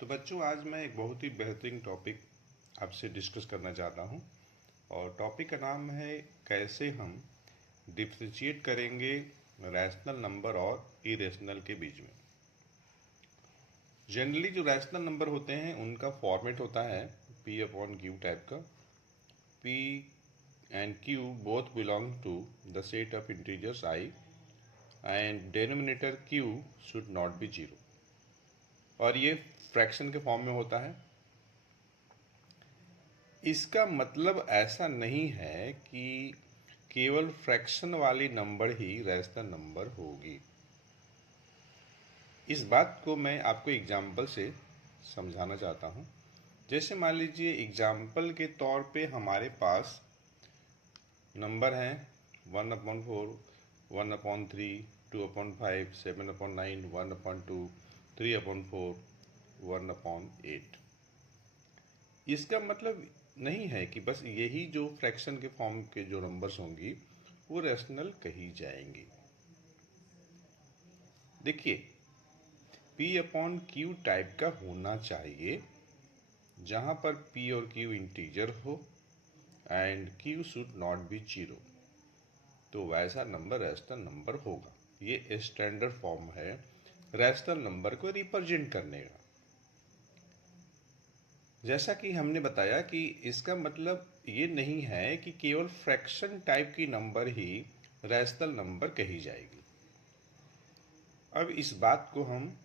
तो बच्चों, आज मैं एक बहुत ही बेहतरीन टॉपिक आपसे डिस्कस करना चाहता हूँ। और टॉपिक का नाम है कैसे हम डिफ्रेंशिएट करेंगे रैशनल नंबर और इरेशनल के बीच में। जनरली जो रैशनल नंबर होते हैं उनका फॉर्मेट होता है P अपॉन Q टाइप का। P and Q both belong to the set of integers I and denominator Q should not be zero. और ये फ्रैक्शन के फॉर्म में होता है। इसका मतलब ऐसा नहीं है कि केवल फ्रैक्शन वाली नंबर ही रैशनल नंबर होगी। इस बात को मैं आपको एग्जाम्पल से समझाना चाहता हूँ। जैसे मान लीजिए एग्जाम्पल के तौर पे हमारे पास नंबर हैं 1/4, 1/3, 2/5, 7/9, 1/2, 3/4, 1/8। इसका मतलब नहीं है कि बस यही जो फ्रैक्शन के फॉर्म के जो नंबर्स होंगी वो रैशनल कही जाएंगी। देखिए, P अपॉन Q टाइप का होना चाहिए जहां पर P और Q इंटीजर हो and Q should not be zero, तो वैसा नंबर रैशनल नंबर होगा। ये स्टैंडर्ड फॉर्म है रैशनल नंबर को रिप्रेजेंट करने का। जैसा कि हमने बताया कि इसका मतलब ये नहीं है कि केवल फ्रैक्शन टाइप की नंबर ही रैशनल नंबर कही जाएगी। अब इस बात को हम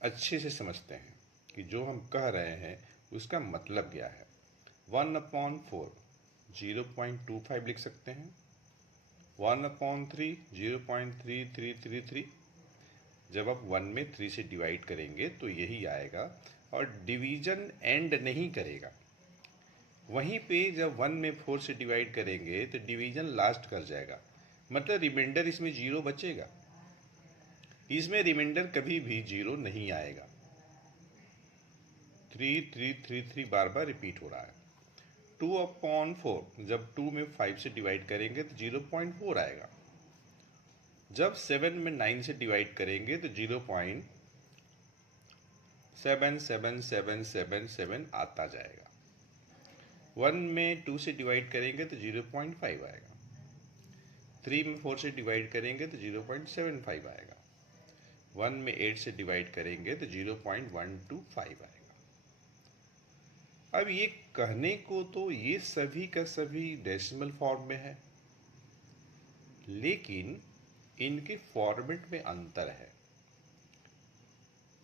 अच्छे से समझते हैं कि जो हम कह रहे हैं उसका मतलब क्या है। 1/4 0.25 लिख सकते हैं। 1/3 0.3333। जब आप 1 में 3 से डिवाइड करेंगे तो यही आएगा और डिवीजन एंड नहीं करेगा। वहीं पे जब 1 में 4 से डिवाइड करेंगे तो डिवीजन लास्ट कर जाएगा, मतलब रिमाइंडर इसमें जीरो बचेगा। इसमें रिमाइंडर कभी भी जीरो नहीं आएगा। 3333 बार बार रिपीट हो रहा है। 2/4 जब 2 में 5 से डिवाइड करेंगे तो 0.4 आएगा। जब 7 में 9 से डिवाइड करेंगे तो 0.77777 आता जाएगा। 1 में 2 से डिवाइड करेंगे तो 0.5 आएगा। 3 में 4 से डिवाइड करेंगे तो 0.75 आएगा। 1 में 8 से डिवाइड करेंगे तो 0.125 आएगा। अब ये कहने को तो ये सभी का सभी डेसिमल फॉर्म में है, लेकिन इनके फॉर्मेट में अंतर है।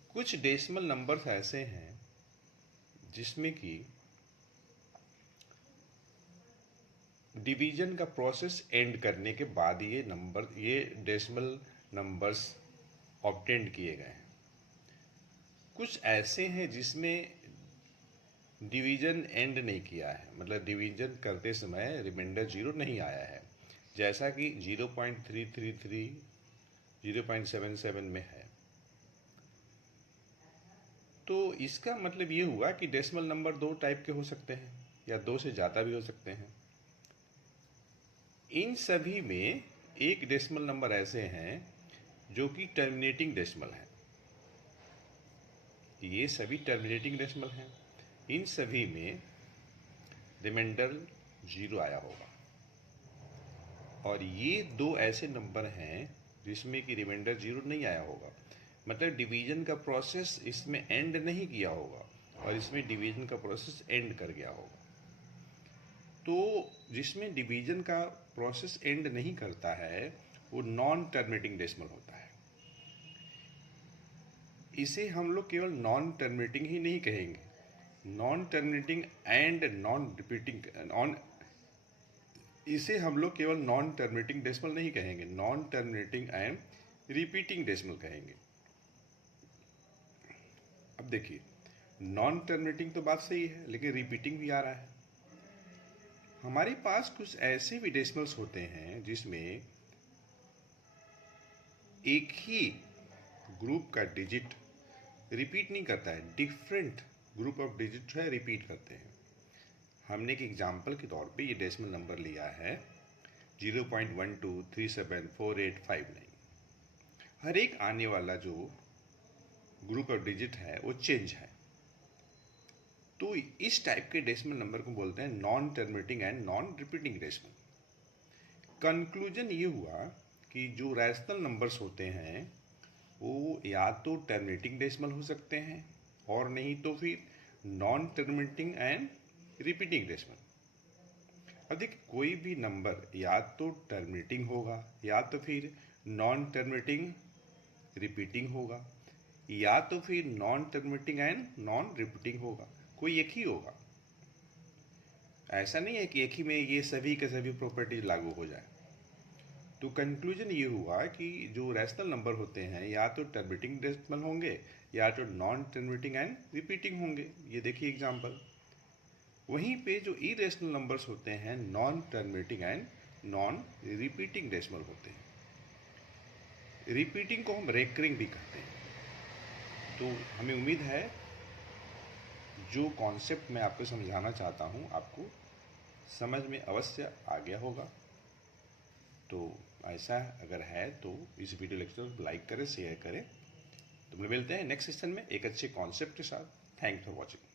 कुछ डेसिमल नंबर्स ऐसे हैं जिसमें कि डिवीजन का प्रोसेस एंड करने के बाद ये डेसिमल नंबर्स ऑब्टेन किए गए हैं। कुछ ऐसे हैं जिसमें डिवीजन एंड नहीं किया है, मतलब डिवीजन करते समय रिमाइंडर जीरो नहीं आया है, जैसा कि 0.333 0.77 में है। तो इसका मतलब ये हुआ कि डेसिमल नंबर दो टाइप के हो सकते हैं या दो से ज़्यादा भी हो सकते हैं। इन सभी में एक डेसिमल नंबर ऐसे हैं जो कि टर्मिनेटिंग डेसिमल हैं। ये सभी टर्मिनेटिंग डेसिमल हैं। इन सभी में रिमाइंडर जीरो आया होगा। और ये दो ऐसे नंबर हैं जिसमें कि रिमाइंडर जीरो नहीं आया होगा, मतलब डिवीजन का प्रोसेस इसमें एंड नहीं किया होगा और इसमें डिवीजन का प्रोसेस एंड कर गया होगा। तो जिसमें डिवीजन का प्रोसेस एंड नहीं करता है वो नॉन टर्मिनेटिंग डेसिमल होता है। इसे हम लोग केवल नॉन टर्मिनेटिंग ही नहीं कहेंगे, non terminating and non repeating इसे हम लोग केवल नॉन टर्मिनेटिंग डेसिमल नहीं कहेंगे, non terminating and repeating decimal कहेंगे। अब देखिए, नॉन टर्मिनेटिंग तो बात सही है, लेकिन रिपीटिंग भी आ रहा है। हमारे पास कुछ ऐसे भी डेसिमल्स होते हैं जिसमें एक ही ग्रुप का डिजिट रिपीट नहीं करता है, डिफरेंट ग्रुप ऑफ डिजिट है रिपीट करते हैं। हमने एक एग्जाम्पल के तौर पे ये डेसिमल नंबर लिया है 0.12374859। हर एक आने वाला जो ग्रुप ऑफ डिजिट है वो चेंज है। तो इस टाइप के डेसिमल नंबर को बोलते हैं non terminating and non repeating decimal. Conclusion ये हुआ कि जो रैशनल नंबर्स होते हैं वो या तो टर्मिनेटिंग डेसिमल हो सकते हैं और नहीं तो फिर non terminating and repeating decimal. अब देखिए कोई भी नंबर या तो टर्मिनेटिंग होगा या तो फिर नॉन टर्मिनेटिंग रिपीटिंग होगा या तो फिर non terminating and non repeating होगा, कोई एक ही होगा। ऐसा नहीं है कि एक ही में ये सभी के सभी प्रॉपर्टीज लागू हो जाए। तो कंक्लूजन ये हुआ कि जो रैशनल नंबर होते हैं या तो टर्मिनेटिंग डेसिमल होंगे या तो नॉन टर्मिनेटिंग एंड रिपीटिंग होंगे। ये देखिए एग्जांपल। वहीं पे जो इरेशनल नंबर्स होते हैं non terminating and non repeating decimal होते हैं। रिपीटिंग को हम रेकरिंग भी कहते हैं। तो हमें उम्मीद है जो कॉन्सेप्ट मैं आपको समझाना चाहता हूँ आपको समझ में अवश्य आ गया होगा। तो ऐसा अगर है तो इस वीडियो लेक्चर को लाइक करें, शेयर करें। तो मिलते हैं नेक्स्ट सेशन में एक अच्छे कॉन्सेप्ट के साथ। Thanks for watching.